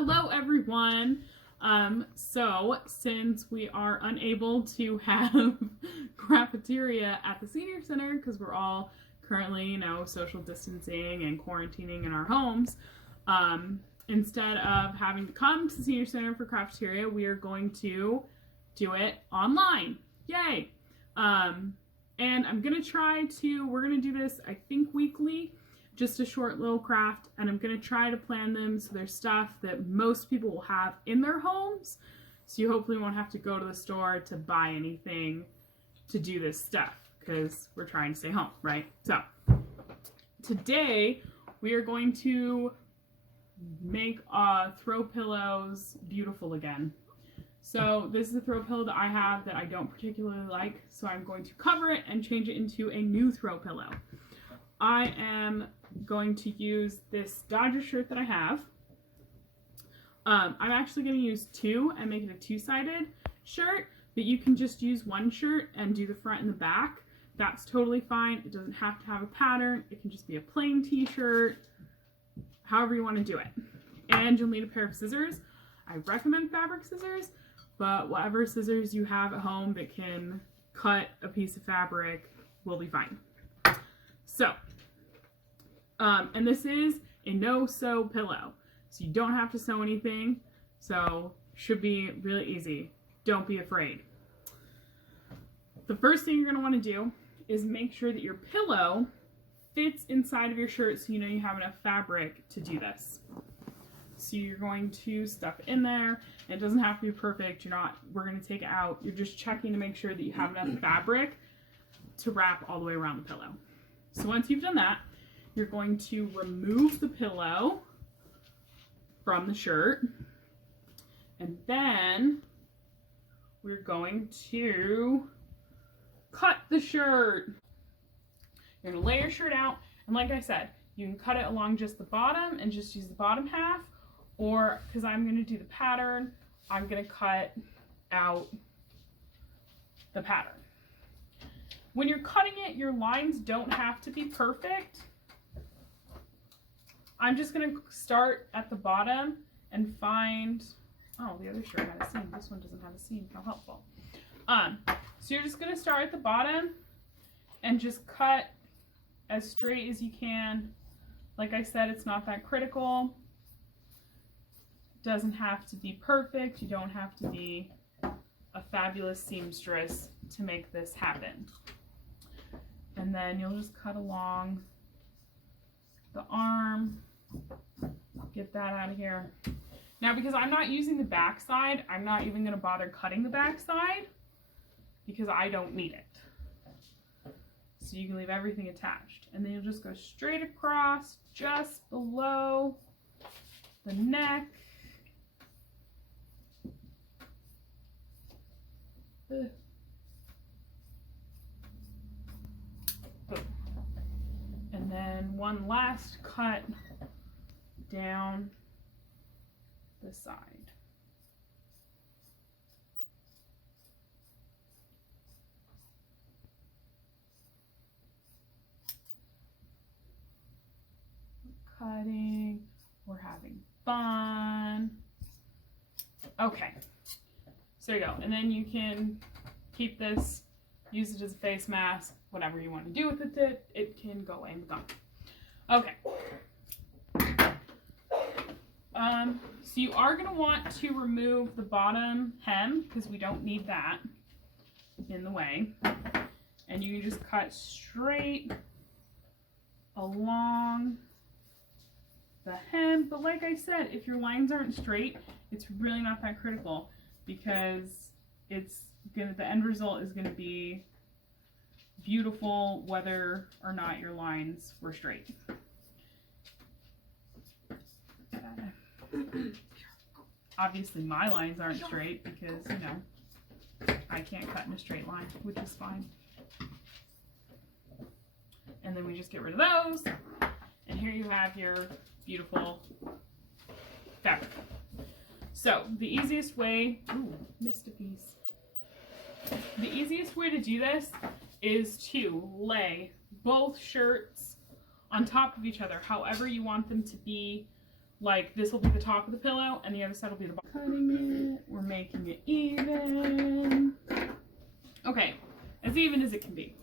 Hello everyone. So since we are unable to have Crafeteria at the senior center because we're all currently, social distancing and quarantining in our homes, instead of having to come to the senior center for Crafeteria, we are going to do it online. Yay! And I'm gonna we're gonna do this, I think, weekly. Just a short little craft, and I'm going to try to plan them so there's stuff that most people will have in their homes, so you hopefully won't have to go to the store to buy anything to do this stuff, because we're trying to stay home, right? So, today we are going to make throw pillows beautiful again. So this is a throw pillow that I have that I don't particularly like, so I'm going to cover it and change it into a new throw pillow. I am going to use this Dodger shirt that I have. I'm actually going to use two and make it a two-sided shirt, but you can just use one shirt and do the front and the back. That's totally fine. It doesn't have to have a pattern. It can just be a plain t-shirt, however you want to do it. And you'll need a pair of scissors. I recommend fabric scissors, but whatever scissors you have at home that can cut a piece of fabric will be fine. So, and this is a no-sew pillow, so you don't have to sew anything, so should be really easy. Don't be afraid. The first thing you're going to want to do is make sure that your pillow fits inside of your shirt so you know you have enough fabric to do this. So you're going to stuff it in there. It doesn't have to be perfect. We're going to take it out. You're just checking to make sure that you have enough fabric to wrap all the way around the pillow. So once you've done that, you're going to remove the pillow from the shirt, and then we're going to cut the shirt. You're going to lay your shirt out, and like I said, you can cut it along just the bottom and just use the bottom half, or because I'm going to do the pattern, I'm going to cut out the pattern. When you're cutting it, your lines don't have to be perfect. I'm just going to start at the bottom and find, oh, the other shirt had a seam. This one doesn't have a seam. How helpful. So you're just going to start at the bottom and just cut as straight as you can. Like I said, it's not that critical. It doesn't have to be perfect. You don't have to be a fabulous seamstress to make this happen. And then you'll just cut along the arm, get that out of here. Now, because I'm not using the back side, I'm not even going to bother cutting the back side because I don't need it. So you can leave everything attached. And then you'll just go straight across just below the neck. And then one last cut down the side. Cutting, we're having fun. Okay, so there you go. And then you can keep this, use it as a face mask, whatever you want to do with it, it can go in the gum. Okay. So you are going to want to remove the bottom hem because we don't need that in the way. And you can just cut straight along the hem. But like I said, if your lines aren't straight, it's really not that critical because the end result is going to be beautiful whether or not your lines were straight. Obviously my lines aren't straight because, I can't cut in a straight line, which is fine. And then we just get rid of those, and here you have your beautiful fabric. So the easiest way, missed a piece. The easiest way to do this is to lay both shirts on top of each other, however you want them to be like this will be the top of the pillow and the other side will be the bottom. Cutting it, we're making it even. Okay, as even as it can be.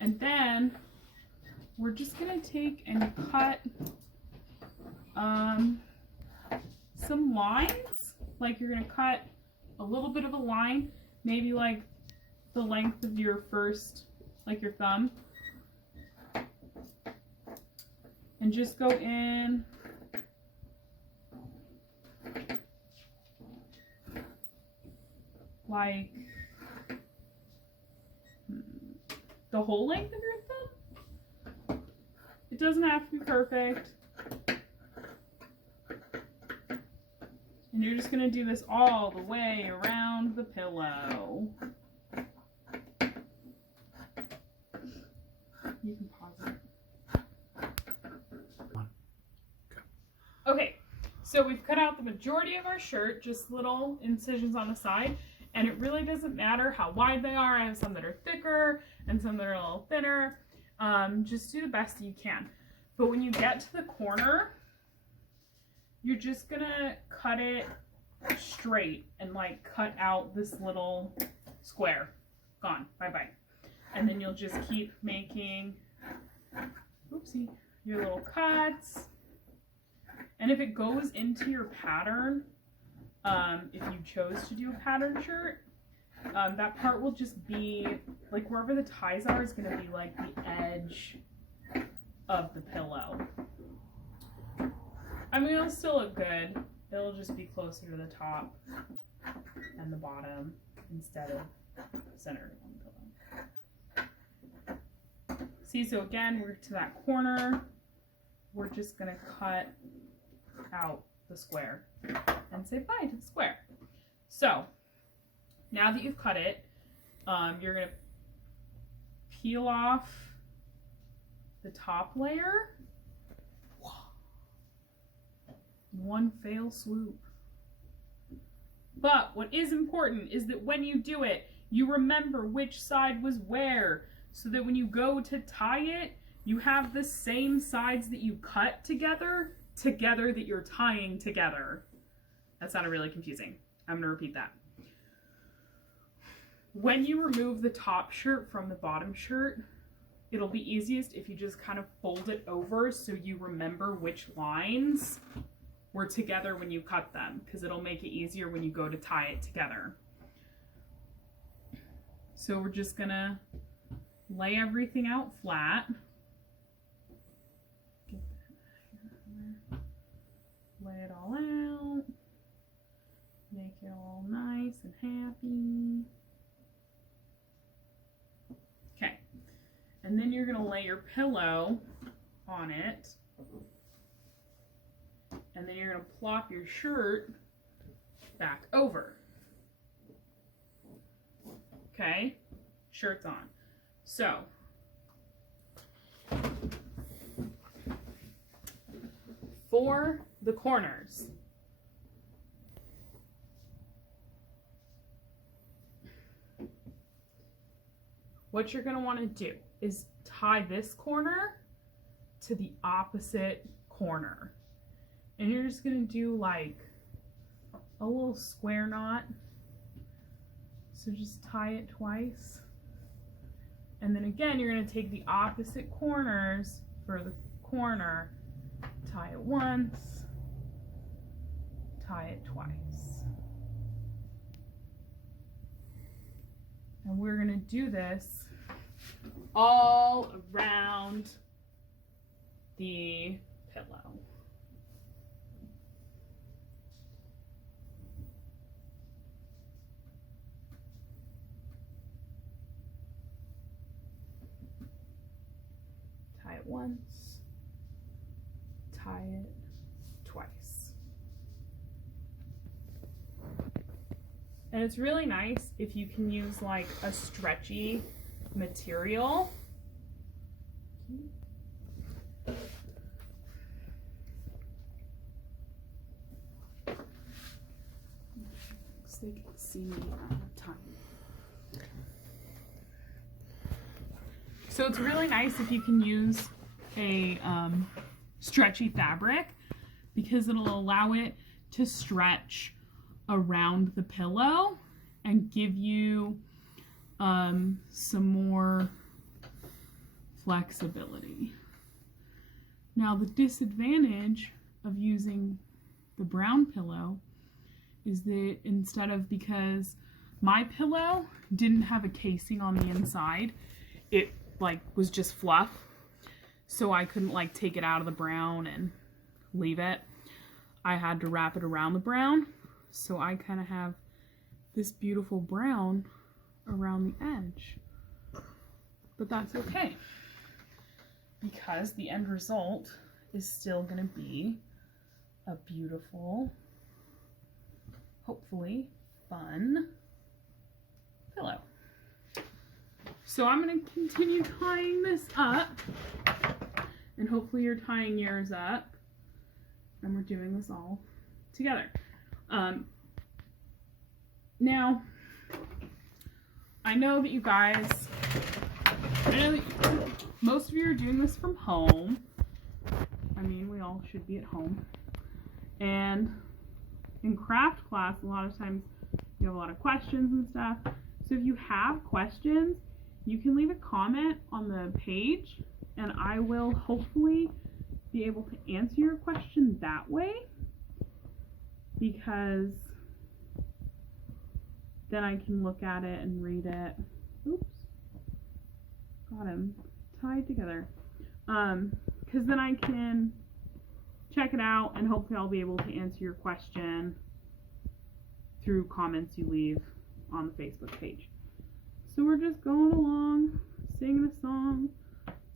And then we're just gonna take and cut some lines. Like you're gonna cut a little bit of a line, maybe like the length of your first, like your thumb. And just go in like the whole length of your thumb. It doesn't have to be perfect. And you're just going to do this all the way around the pillow. You can pause it. Okay, so we've cut out the majority of our shirt, just little incisions on the side. And it really doesn't matter how wide they are. I have some that are thicker and some that are a little thinner. Just do the best you can. But when you get to the corner, you're just gonna cut it straight and like cut out this little square. Gone, bye-bye. And then you'll just keep making, oopsie, your little cuts. And if it goes into your pattern, if you chose to do a pattern shirt, that part will just be, like wherever the ties are is going to be like the edge of the pillow. I mean, it'll still look good. It'll just be closer to the top and the bottom instead of centered on the pillow. See, so again, we're to that corner. We're just going to cut out the square and say bye to the square. So now that you've cut it, you're going to peel off the top layer. One fell swoop. But what is important is that when you do it, you remember which side was where, so that when you go to tie it, you have the same sides that you cut together that you're tying together. That sounded really confusing. I'm going to repeat that. When you remove the top shirt from the bottom shirt, it'll be easiest if you just kind of fold it over so you remember which lines were together when you cut them, because it'll make it easier when you go to tie it together. So we're just going to lay everything out flat. Lay it all out. Make it all nice and happy. Okay. And then you're going to lay your pillow on it. And then you're going to plop your shirt back over. Okay? Shirt's on. So, for the corners, what you're going to want to do is tie this corner to the opposite corner. And you're just going to do like a little square knot. So just tie it twice. And then again, you're going to take the opposite corners for the corner, tie it once, tie it twice. And we're going to do this all around the pillow. Tie it once, tie it twice. And it's really nice if you can use like a stretchy material. So they can see me on time. So it's really nice if you can use a stretchy fabric, because it'll allow it to stretch around the pillow and give you some more flexibility. Now, the disadvantage of using the brown pillow is that because my pillow didn't have a casing on the inside, it like was just fluff, so I couldn't like take it out of the brown and leave it. I had to wrap it around the brown, so I kind of have this beautiful brown around the edge. But that's okay, because the end result is still going to be a beautiful, hopefully fun pillow. So I'm going to continue tying this up, and hopefully you're tying yours up, and we're doing this all together. Now, I know that most of you are doing this from home. I mean, we all should be at home. And in craft class, a lot of times you have a lot of questions and stuff. So if you have questions, you can leave a comment on the page, and I will hopefully be able to answer your question that way, because then I can look at it and read it. Oops. Got him tied together. Because then I can check it out, and hopefully I'll be able to answer your question through comments you leave on the Facebook page. So we're just going along, singing a song,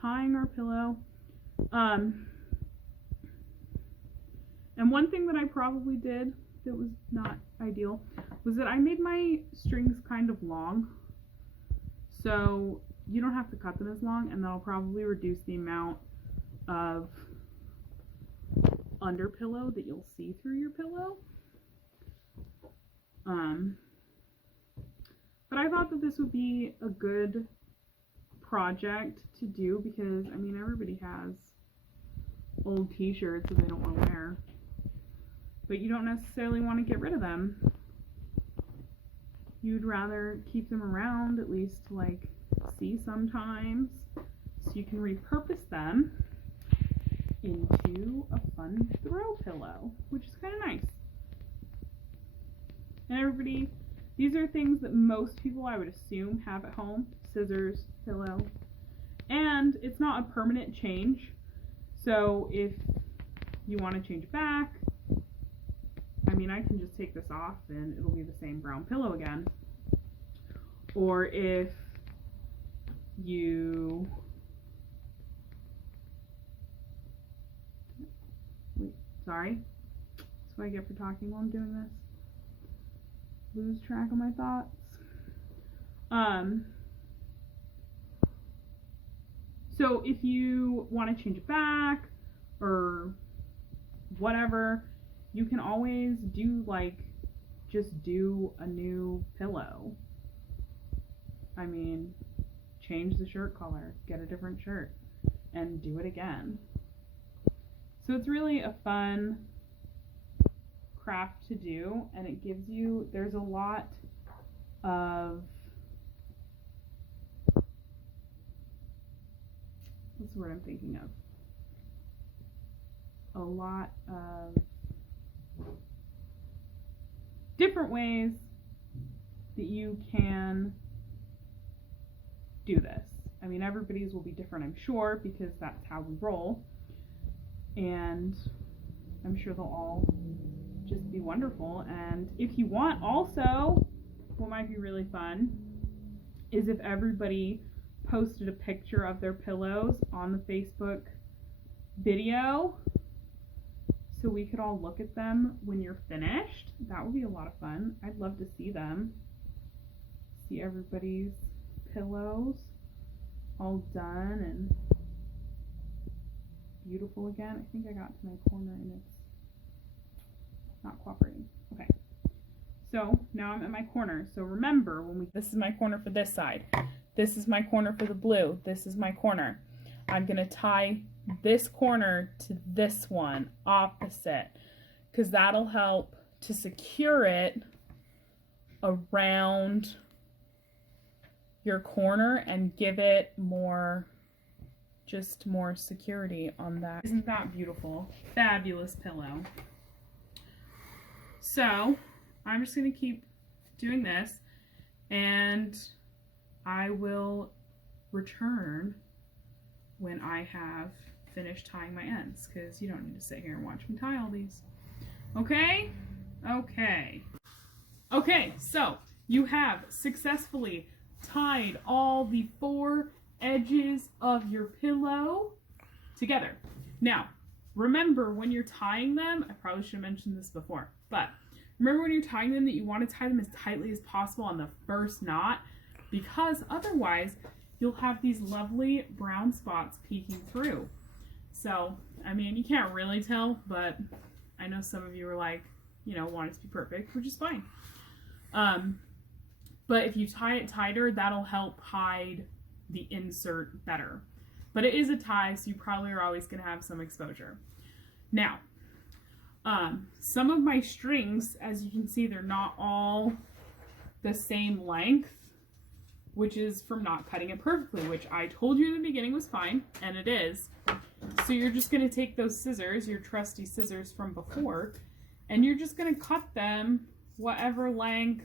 tying our pillow. And one thing that I probably did that was not ideal was that I made my strings kind of long. So you don't have to cut them as long, and that'll probably reduce the amount of under pillow that you'll see through your pillow. But I thought that this would be a good project to do, because I mean, everybody has old t-shirts that they don't want to wear, but you don't necessarily want to get rid of them. You'd rather keep them around, at least to like see sometimes, so you can repurpose them into a fun throw pillow, which is kind of nice. And everybody, these are things that most people, I would assume, have at home: scissors, pillow, and it's not a permanent change. So if you want to change it back, I mean, I can just take this off and it'll be the same brown pillow again. Or if you sorry, that's what I get for talking while I'm doing this. Lose track of my thoughts. So if you want to change it back or whatever, you can always do just do a new pillow. I mean, change the shirt color, get a different shirt, and do it again. So it's really a fun craft to do, and it gives you, there's a lot of, what's the word I'm thinking of? A lot of different ways that you can do this. I mean, everybody's will be different, I'm sure, because that's how we roll. And I'm sure they'll all just be wonderful. And if you want, also, what might be really fun is if everybody posted a picture of their pillows on the Facebook video, so we could all look at them when you're finished. That would be a lot of fun. I'd love to see them. See everybody's pillows all done and beautiful again. I think I got to my corner and it's not cooperating. Okay. So now I'm at my corner. So remember, this is my corner for this side. This is my corner for the blue. This is my corner. I'm going to tie this corner to this one opposite, because that'll help to secure it around your corner and give it more, just more security on that. Isn't that beautiful? Fabulous pillow. So I'm just going to keep doing this, and I will return when I have finished tying my ends, because you don't need to sit here and watch me tie all these. Okay? Okay. Okay, so you have successfully tied all the 4 edges of your pillow together. Now, remember when you're tying them, I probably should have mentioned this before, but remember when you're tying them that you want to tie them as tightly as possible on the first knot, because otherwise you'll have these lovely brown spots peeking through. So, I mean, you can't really tell, but I know some of you are like, you know, want it to be perfect, which is fine. But if you tie it tighter, that'll help hide the insert better. But it is a tie, so you probably are always going to have some exposure. Now, some of my strings, as you can see, they're not all the same length, which is from not cutting it perfectly, which I told you in the beginning was fine, and it is. So you're just going to take those scissors, your trusty scissors from before, and you're just going to cut them whatever length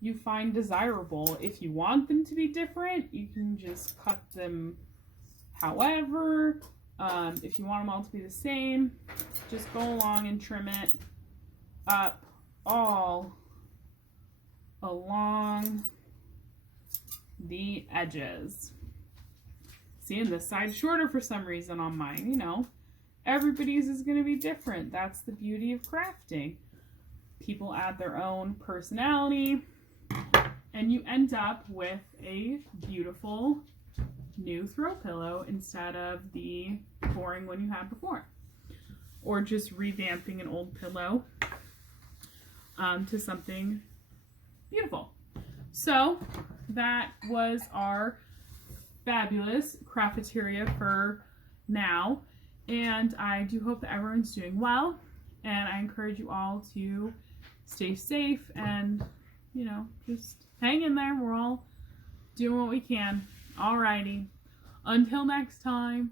you find desirable. If you want them to be different, you can just cut them however. If you want them all to be the same, just go along and trim it up all along the edges. See, and this side's shorter for some reason on mine, you know. Everybody's is going to be different. That's the beauty of crafting. People add their own personality, and you end up with a beautiful new throw pillow instead of the boring one you had before. Or just revamping an old pillow to something beautiful. So that was our fabulous Crafeteria for now, and I do hope that everyone's doing well, and I encourage you all to stay safe and, you know, just hang in there. We're all doing what we can. Alrighty, until next time.